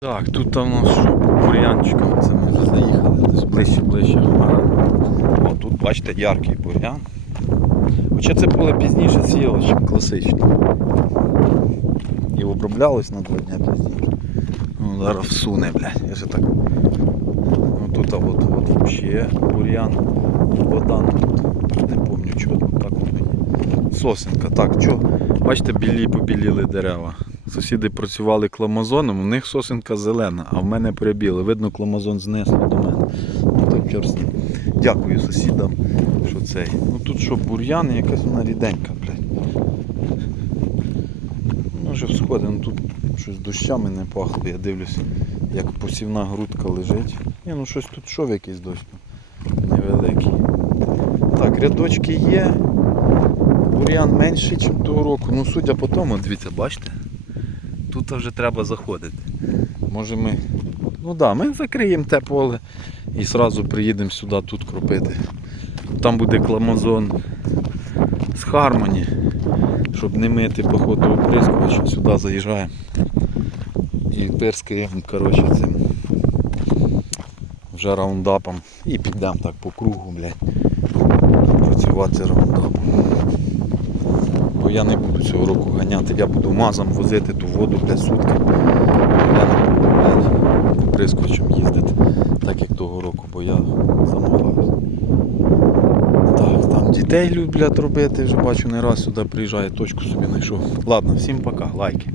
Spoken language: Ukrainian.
Так, тут там у нас що, бур'янчиком, це ми заїхали, десь ближче, ближче. Ага. О, тут бачите яркий бур'ян. Хоча це поле пізніше сіяло, ніж класично. І оброблялось на два дні пізніше. Ну, зараз всуне, блядь, я же так. Ну тут а от, от вообще бур'ян, вода, тут не пам'ятаю, чого так воно є. Сосенка, так, чо? Бачите, білі побіліли дерева. Сусіди працювали кламазоном, у них сосенка зелена, а в мене прибіли. Видно, кламазон знесло до мене. Ну так чорт. Дякую сусідам, що цей. Ну тут що, бур'ян, якась вона ріденька, блядь. Ну вже всходи, ну тут щось дощами не пахло, я дивлюся, як посівна грудка лежить. Ні, ну щось тут шов якийсь дощ невеликий. Так, рядочки є. Бур'ян менший, ніж того року. Ну судя по тому, дивіться, бачите? Тут вже треба заходити. Може ми. Ну да, ми закриємо те поле і одразу приїдемо сюди тут кропити. Там буде кламазон з Хармоні, щоб не мити по ходу оприскувача, сюди заїжджаємо. І пирскаємо, коротше, цим вже раундапом. І підемо так по кругу, блядь. Працювати раундапом. Бо я не буду цього року ганяти, я буду мазом возити ту воду для сутки. Прискочем їздити, так як того року, бо я замагаюся. Так, там дітей люблять робити, вже бачу не раз сюди приїжджає, точку собі знайшов. Ладно, всім пока, лайки.